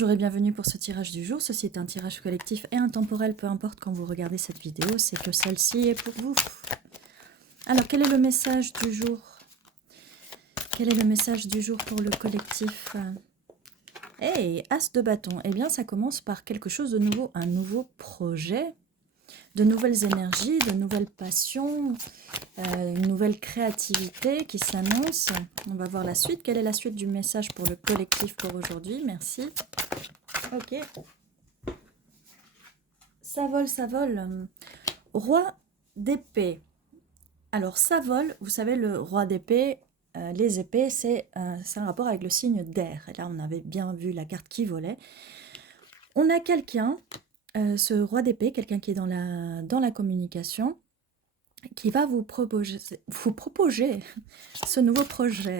Bonjour et bienvenue pour ce tirage du jour. Ceci est un tirage collectif et intemporel, peu importe quand vous regardez cette vidéo, c'est que celle-ci est pour vous. Alors, quel est le message du jour? Quel est le message du jour pour le collectif? Hey, As de bâton. Eh bien, ça commence par quelque chose de nouveau, un nouveau projet, de nouvelles énergies, de nouvelles passions, une nouvelle créativité qui s'annonce. On va voir la suite. Quelle est la suite du message pour le collectif pour aujourd'hui? Merci. Ok. Ça vole, ça vole. Roi d'épée. Alors, ça vole, vous savez, le roi d'épée, les épées, c'est un rapport avec le signe d'air. Et là, on avait bien vu la carte qui volait. On a quelqu'un, ce roi d'épée, quelqu'un qui est dans la communication, qui va vous proposer ce nouveau projet.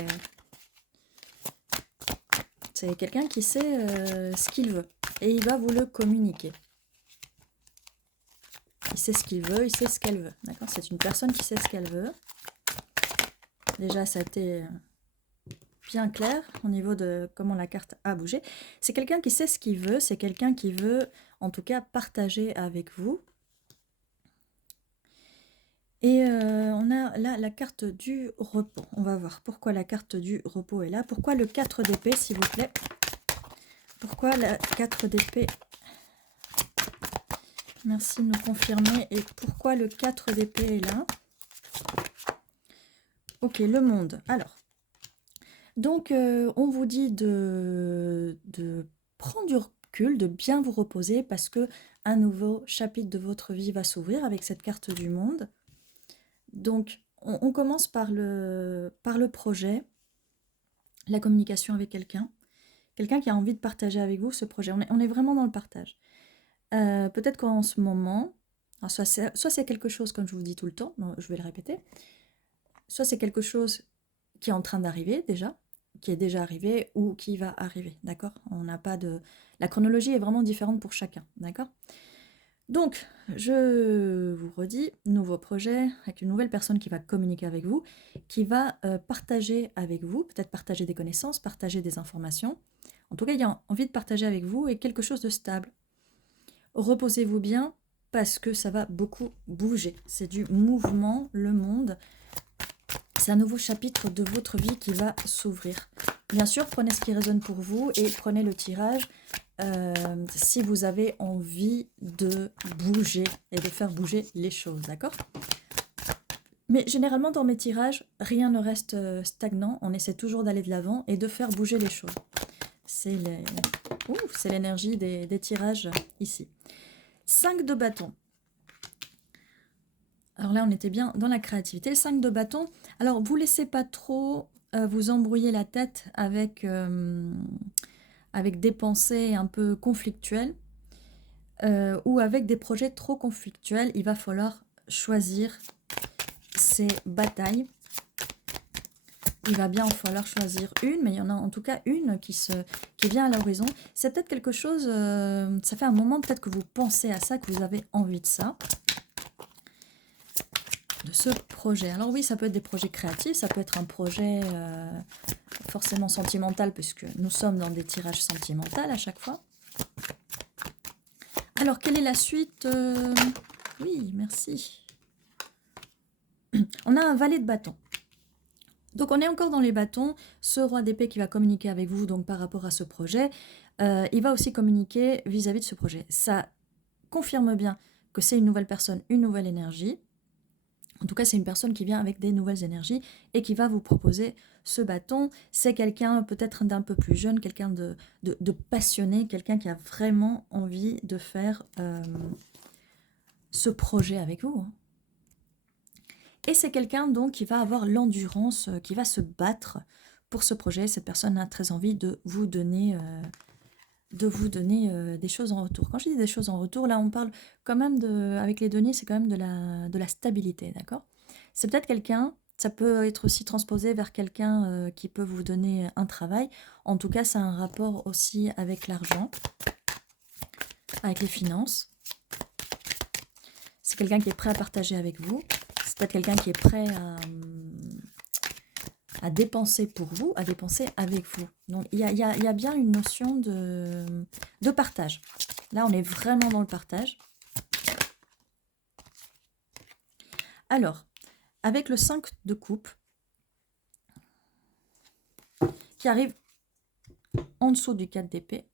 C'est quelqu'un qui sait ce qu'il veut et il va vous le communiquer. Il sait ce qu'il veut, il sait ce qu'elle veut. D'accord? C'est une personne qui sait ce qu'elle veut. Déjà, ça a été bien clair au niveau de comment la carte a bougé. C'est quelqu'un qui sait ce qu'il veut, c'est quelqu'un qui veut en tout cas partager avec vous. Et on a là la carte du repos. On va voir pourquoi la carte du repos est là. Pourquoi le 4 d'épée, s'il vous plaît? Pourquoi la 4 d'épée? Merci de nous confirmer. Et pourquoi le 4 d'épée est là? Ok, le monde. Alors, donc on vous dit de prendre du recul, de bien vous reposer parce que un nouveau chapitre de votre vie va s'ouvrir avec cette carte du monde. Donc, on commence par le projet, la communication avec quelqu'un qui a envie de partager avec vous ce projet. On est vraiment dans le partage. Peut-être qu'en ce moment, soit c'est quelque chose, comme je vous dis tout le temps, je vais le répéter, soit c'est quelque chose qui est en train d'arriver déjà, qui est déjà arrivé ou qui va arriver, d'accord? On n'a pas de... La chronologie est vraiment différente pour chacun, d'accord? Donc, je vous redis, nouveau projet, avec une nouvelle personne qui va communiquer avec vous, qui va partager avec vous, peut-être partager des connaissances, partager des informations. En tout cas, il a envie de partager avec vous et quelque chose de stable. Reposez-vous bien parce que ça va beaucoup bouger. C'est du mouvement, le monde. C'est un nouveau chapitre de votre vie qui va s'ouvrir. Bien sûr, prenez ce qui résonne pour vous et prenez le tirage si vous avez envie de bouger et de faire bouger les choses, d'accord? Mais généralement, dans mes tirages, rien ne reste stagnant. On essaie toujours d'aller de l'avant et de faire bouger les choses. C'est l'énergie des tirages ici. 5 de bâton. Alors là, on était bien dans la créativité. Le 5 de bâton. Alors, vous laissez pas trop vous embrouiller la tête avec des pensées un peu conflictuelles ou avec des projets trop conflictuels. Il va falloir choisir ses batailles. Il va bien en falloir choisir une, mais il y en a en tout cas une qui vient à l'horizon. C'est peut-être quelque chose, ça fait un moment peut-être que vous pensez à ça, que vous avez envie de ça. De ce projet. Alors oui, ça peut être des projets créatifs, ça peut être un projet forcément sentimental, puisque nous sommes dans des tirages sentimentaux à chaque fois. Alors, quelle est la suite? Oui, merci. On a un valet de bâton. Donc, on est encore dans les bâtons. Ce roi d'épée qui va communiquer avec vous donc par rapport à ce projet, il va aussi communiquer vis-à-vis de ce projet. Ça confirme bien que c'est une nouvelle personne, une nouvelle énergie. En tout cas, c'est une personne qui vient avec des nouvelles énergies et qui va vous proposer ce bâton. C'est quelqu'un peut-être d'un peu plus jeune, quelqu'un de passionné, quelqu'un qui a vraiment envie de faire ce projet avec vous. Et c'est quelqu'un donc qui va avoir l'endurance, qui va se battre pour ce projet. Cette personne a très envie de vous donner... des choses en retour. Quand je dis des choses en retour, là on parle quand même avec les deniers, c'est quand même de la stabilité, d'accord? C'est peut-être quelqu'un, ça peut être aussi transposé vers quelqu'un qui peut vous donner un travail. En tout cas, ça a un rapport aussi avec l'argent, avec les finances. C'est quelqu'un qui est prêt à partager avec vous. C'est peut-être quelqu'un qui est prêt à dépenser pour vous, à dépenser avec vous. Donc, il y a bien une notion de partage. Là, on est vraiment dans le partage. Alors, avec le 5 de coupe, qui arrive en dessous du 4 d'épée.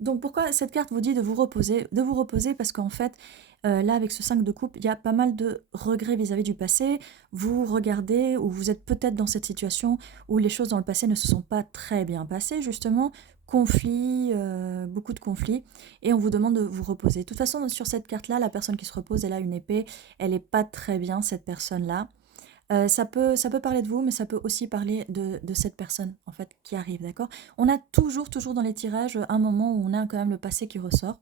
Donc pourquoi cette carte vous dit de vous reposer? De vous reposer parce qu'en fait, là avec ce 5 de coupe, il y a pas mal de regrets vis-à-vis du passé. Vous regardez ou vous êtes peut-être dans cette situation où les choses dans le passé ne se sont pas très bien passées justement. Conflits, beaucoup de conflits, et on vous demande de vous reposer. De toute façon, sur cette carte-là, la personne qui se repose, elle a une épée, elle n'est pas très bien cette personne-là. Ça peut parler de vous, mais ça peut aussi parler de cette personne, en fait, qui arrive, d'accord? On a toujours dans les tirages, un moment où on a quand même le passé qui ressort.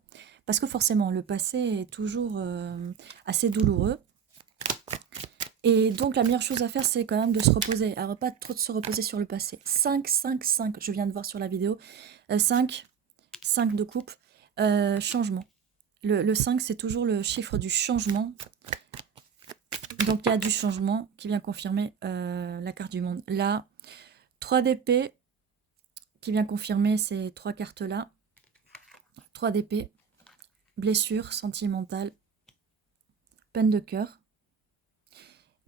Parce que forcément, le passé est toujours assez douloureux. Et donc, la meilleure chose à faire, c'est quand même de se reposer. Alors, pas trop de se reposer sur le passé. 5, 5, 5, je viens de voir sur la vidéo. 5 de coupe. Changement. Le 5, c'est toujours le chiffre du changement. Donc, il y a du changement qui vient confirmer la carte du monde. Là, 3 d'épée qui vient confirmer ces 3 cartes-là. 3 d'épée, blessure sentimentale, peine de cœur.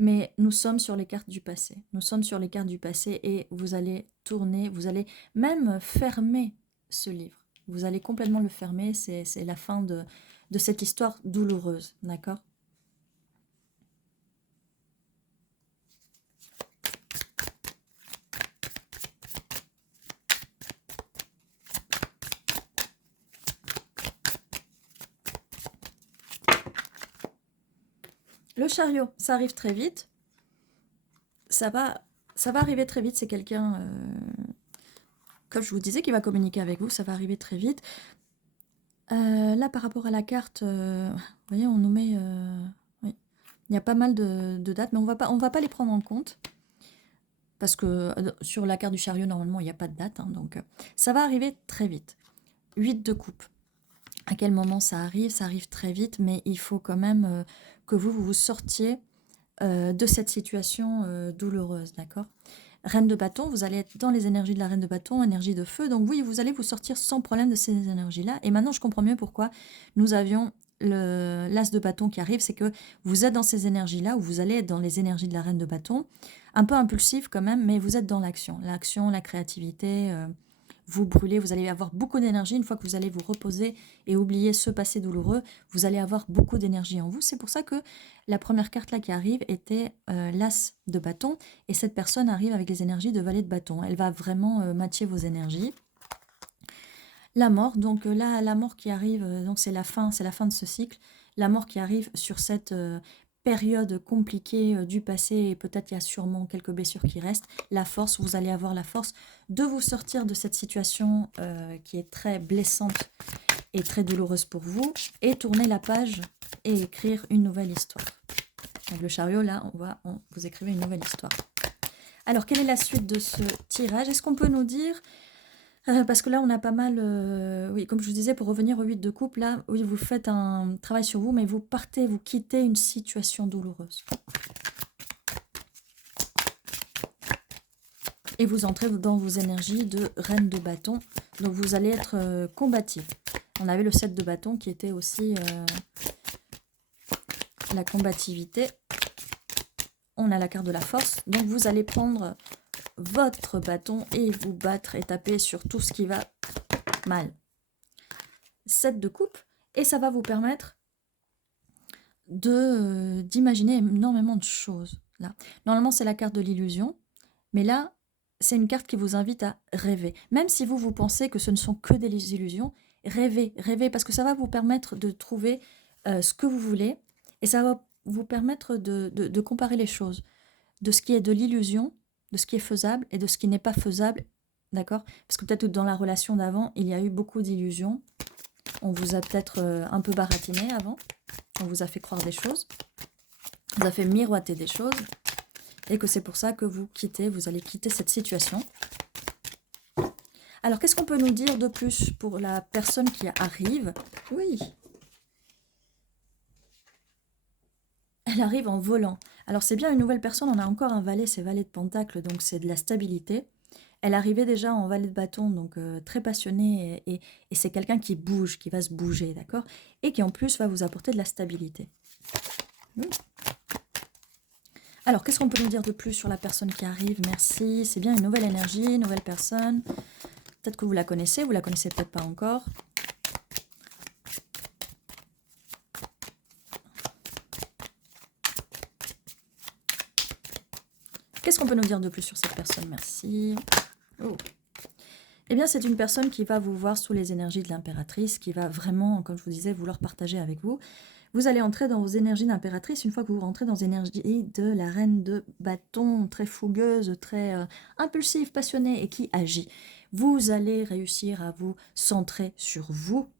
Mais nous sommes sur les cartes du passé. Nous sommes sur les cartes du passé et vous allez tourner, vous allez même fermer ce livre. Vous allez complètement le fermer. C'est la fin de cette histoire douloureuse. D'accord ? Le chariot, ça arrive très vite. Ça va arriver très vite. C'est quelqu'un, comme je vous disais, qui va communiquer avec vous. Ça va arriver très vite. Là, par rapport à la carte, vous voyez, on nous met... oui. Il y a pas mal de dates, mais on va pas les prendre en compte. Parce que sur la carte du chariot, normalement, il n'y a pas de date. Hein, donc, ça va arriver très vite. 8 de coupe. À quel moment ça arrive? Ça arrive très vite, mais il faut quand même que vous sortiez de cette situation douloureuse, d'accord? Reine de bâton, vous allez être dans les énergies de la reine de bâton, énergie de feu. Donc oui, vous allez vous sortir sans problème de ces énergies-là. Et maintenant, je comprends mieux pourquoi nous avions l'as de bâton qui arrive. C'est que vous êtes dans ces énergies-là, ou vous allez être dans les énergies de la reine de bâton. Un peu impulsif quand même, mais vous êtes dans l'action. L'action, la créativité, vous brûlez, vous allez avoir beaucoup d'énergie. Une fois que vous allez vous reposer et oublier ce passé douloureux, vous allez avoir beaucoup d'énergie en vous. C'est pour ça que la première carte là qui arrive était l'as de bâton. Et cette personne arrive avec les énergies de valet de bâton. Elle va vraiment matcher vos énergies. La mort, donc là, la mort qui arrive, donc c'est la fin de ce cycle. La mort qui arrive sur cette période compliquée du passé, et peut-être il y a sûrement quelques blessures qui restent. La force, vous allez avoir la force de vous sortir de cette situation qui est très blessante et très douloureuse pour vous, et tourner la page et écrire une nouvelle histoire. Donc le chariot, là, vous écrivez une nouvelle histoire. Alors, quelle est la suite de ce tirage? Est-ce qu'on peut nous dire parce que là, on a pas mal... oui, comme je vous disais, pour revenir au 8 de coupe, là, oui, vous faites un travail sur vous, mais vous partez, vous quittez une situation douloureuse. Et vous entrez dans vos énergies de reine de bâton. Donc, vous allez être combatif. On avait le 7 de bâton qui était aussi la combativité. On a la carte de la force. Donc, vous allez prendre votre bâton et vous battre et taper sur tout ce qui va mal. 7 de coupe, et ça va vous permettre d'imaginer énormément de choses. Là. Normalement, c'est la carte de l'illusion, mais là, c'est une carte qui vous invite à rêver. Même si vous pensez que ce ne sont que des illusions, rêvez, parce que ça va vous permettre de trouver ce que vous voulez, et ça va vous permettre de comparer les choses, de ce qui est de l'illusion, de ce qui est faisable et de ce qui n'est pas faisable, d'accord? Parce que peut-être dans la relation d'avant, il y a eu beaucoup d'illusions. On vous a peut-être un peu baratiné avant. On vous a fait croire des choses. On vous a fait miroiter des choses. Et que c'est pour ça que vous allez quitter cette situation. Alors, qu'est-ce qu'on peut nous dire de plus pour la personne qui arrive? Oui. elle arrive en volant. Alors c'est bien une nouvelle personne, on a encore un valet, c'est valet de pentacle, donc c'est de la stabilité. Elle arrivait déjà en valet de bâton, donc très passionnée, et c'est quelqu'un qui bouge, qui va se bouger, d'accord? Et qui en plus va vous apporter de la stabilité. Alors, qu'est-ce qu'on peut nous dire de plus sur la personne qui arrive? Merci, c'est bien une nouvelle énergie, une nouvelle personne. Peut-être que vous la connaissez peut-être pas encore. Qu'est-ce qu'on peut nous dire de plus sur cette personne? Merci. Oh. Eh bien, c'est une personne qui va vous voir sous les énergies de l'impératrice, qui va vraiment, comme je vous disais, vouloir partager avec vous. Vous allez entrer dans vos énergies d'impératrice une fois que vous rentrez dans les énergies de la reine de bâton, très fougueuse, très impulsive, passionnée et qui agit. Vous allez réussir à vous centrer sur vous.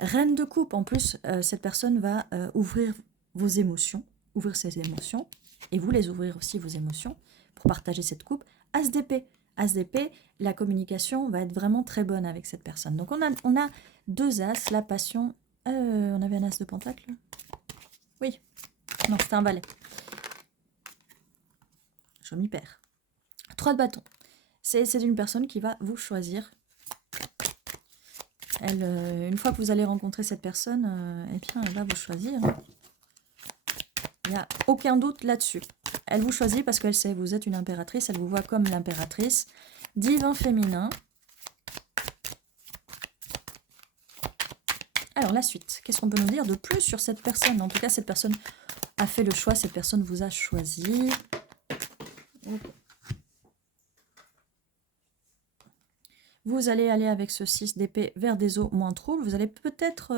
Reine de coupe, en plus, cette personne va ouvrir vos émotions, ouvrir ses émotions, et vous les ouvrir aussi vos émotions pour partager cette coupe. As d'épée. As d'épée, la communication va être vraiment très bonne avec cette personne. Donc on a deux as, la passion. On avait un as de pentacle? Oui. Non, c'était un valet. Je m'y perds. 3 de bâton. C'est une personne qui va vous choisir. Elle, une fois que vous allez rencontrer cette personne, eh bien, elle va vous choisir. Il n'y a aucun doute là-dessus. Elle vous choisit parce qu'elle sait que vous êtes une impératrice. Elle vous voit comme l'impératrice. Divin féminin. Alors, la suite. Qu'est-ce qu'on peut nous dire de plus sur cette personne? En tout cas, cette personne a fait le choix. Cette personne vous a choisi. Vous allez aller avec ce 6 d'épée vers des eaux moins troubles. Vous allez peut-être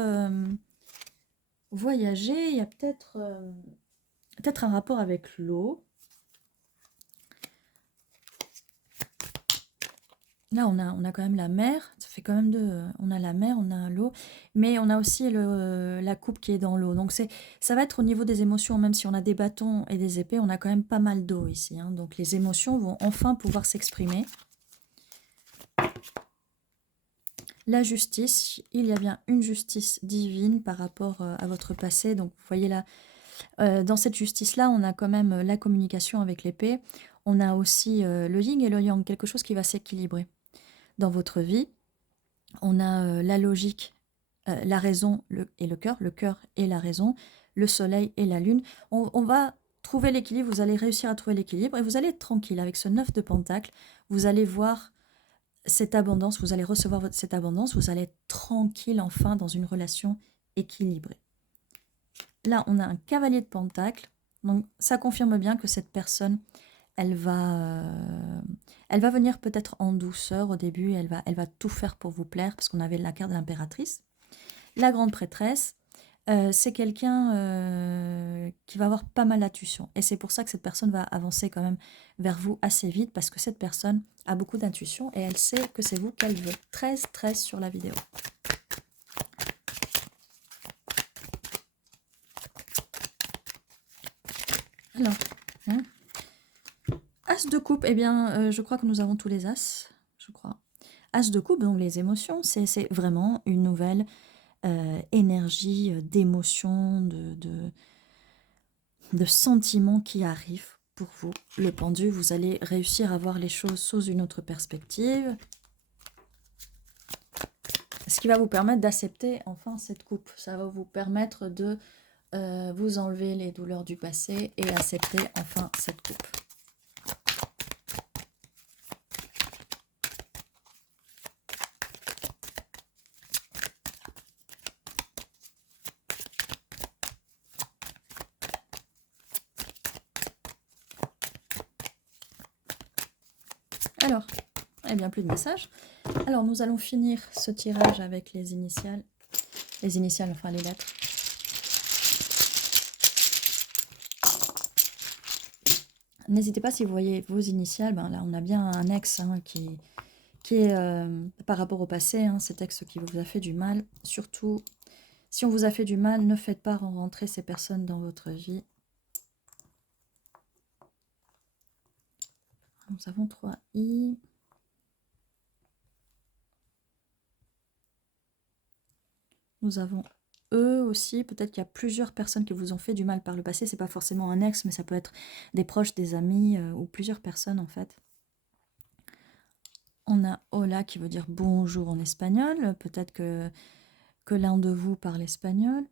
voyager. Il y a peut-être un rapport avec l'eau. Là, on a quand même la mer. Ça fait quand même deux. On a la mer, on a l'eau. Mais on a aussi la coupe qui est dans l'eau. Donc, ça va être au niveau des émotions. Même si on a des bâtons et des épées, on a quand même pas mal d'eau ici. Hein. Donc, les émotions vont enfin pouvoir s'exprimer. La justice, il y a bien une justice divine par rapport à votre passé. Donc, vous voyez là, dans cette justice-là, on a quand même la communication avec l'épée. On a aussi le yin et le yang, quelque chose qui va s'équilibrer dans votre vie. On a la logique, la raison et le cœur et la raison, le soleil et la lune. On va trouver l'équilibre, vous allez réussir à trouver l'équilibre et vous allez être tranquille avec ce 9 de pentacle. Vous allez voir cette abondance, vous allez recevoir cette abondance, vous allez être tranquille enfin dans une relation équilibrée. Là, on a un cavalier de pentacle, donc ça confirme bien que cette personne, elle va venir peut-être en douceur au début, elle va tout faire pour vous plaire, parce qu'on avait la carte de l'impératrice. La grande prêtresse, c'est quelqu'un qui va avoir pas mal d'intuition. Et c'est pour ça que cette personne va avancer quand même vers vous assez vite, parce que cette personne a beaucoup d'intuition et elle sait que c'est vous qu'elle veut. 13 sur la vidéo. Alors, hein. As de coupe, eh bien, je crois que nous avons tous les as, je crois. As de coupe, donc les émotions, c'est vraiment une nouvelle énergie d'émotion, de sentiments qui arrivent pour vous. Le pendu, vous allez réussir à voir les choses sous une autre perspective. Ce qui va vous permettre d'accepter enfin cette coupe. Ça va vous permettre de vous enlever les douleurs du passé et accepter enfin cette coupe. Alors, eh bien, plus de messages. Alors, nous allons finir ce tirage avec les initiales. Les initiales, enfin les lettres. N'hésitez pas, si vous voyez vos initiales, ben là, on a bien un ex hein, qui est, par rapport au passé, hein, cet ex qui vous a fait du mal. Surtout, si on vous a fait du mal, ne faites pas rentrer ces personnes dans votre vie. Nous avons 3 I. Nous avons eux aussi, peut-être qu'il y a plusieurs personnes qui vous ont fait du mal par le passé. C'est pas forcément un ex, mais ça peut être des proches, des amis ou plusieurs personnes en fait. On a hola qui veut dire bonjour en espagnol. Peut-être que l'un de vous parle espagnol,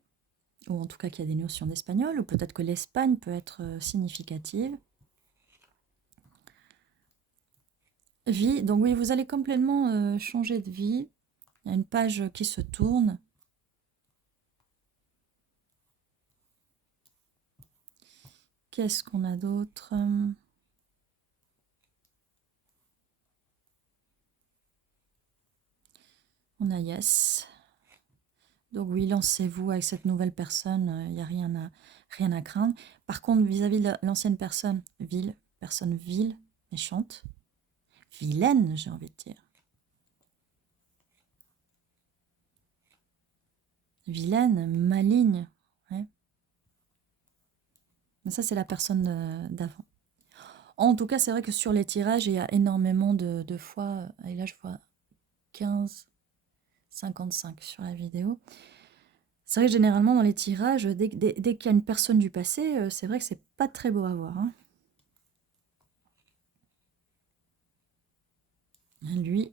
ou en tout cas qu'il y a des notions d'espagnol, ou peut-être que l'Espagne peut être significative. Vie, donc oui, vous allez complètement changer de vie. Il y a une page qui se tourne. Qu'est-ce qu'on a d'autre? On a yes. Donc oui, lancez-vous avec cette nouvelle personne, il n'y a rien à craindre. Par contre, vis-à-vis de l'ancienne personne vile, méchante, vilaine, j'ai envie de dire. Vilaine, maligne. Ouais. Mais ça, c'est la personne d'avant. En tout cas, c'est vrai que sur les tirages, il y a énormément de fois, et là je vois 15, 55 sur la vidéo. C'est vrai que généralement dans les tirages, dès qu'il y a une personne du passé, c'est vrai que c'est pas très beau à voir. Hein. Lui.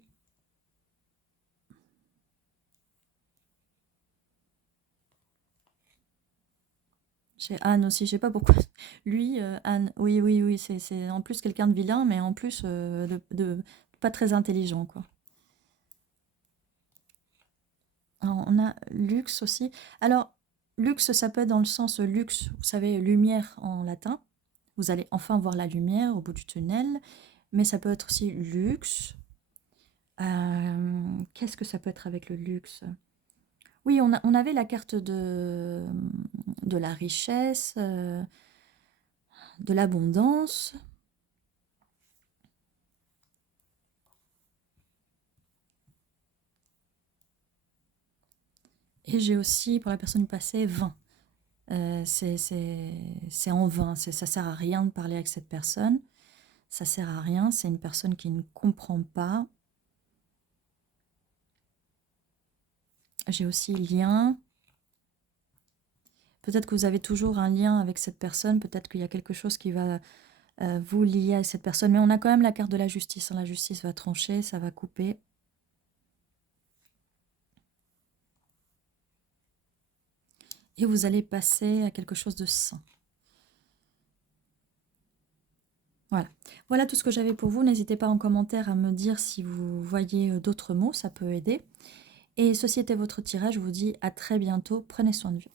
Chez Anne aussi, je sais pas pourquoi. Lui, Anne, oui, c'est en plus quelqu'un de vilain, mais en plus de pas très intelligent, quoi. Alors, on a luxe aussi. Alors, luxe, ça peut être dans le sens luxe, vous savez, lumière en latin. Vous allez enfin voir la lumière au bout du tunnel, mais ça peut être aussi luxe. Qu'est-ce que ça peut être avec le luxe? Oui, on avait la carte de la richesse, de l'abondance. Et j'ai aussi, pour la personne du passé, 20. C'est en vain, ça sert à rien de parler avec cette personne. Ça sert à rien, c'est une personne qui ne comprend pas. J'ai aussi lien. Peut-être que vous avez toujours un lien avec cette personne, peut-être qu'il y a quelque chose qui va vous lier à cette personne. Mais on a quand même la carte de la justice. La justice va trancher, ça va couper. Et vous allez passer à quelque chose de sain. Voilà. Voilà tout ce que j'avais pour vous. N'hésitez pas en commentaire à me dire si vous voyez d'autres mots, ça peut aider. Et ceci était votre tirage, je vous dis à très bientôt, prenez soin de vous.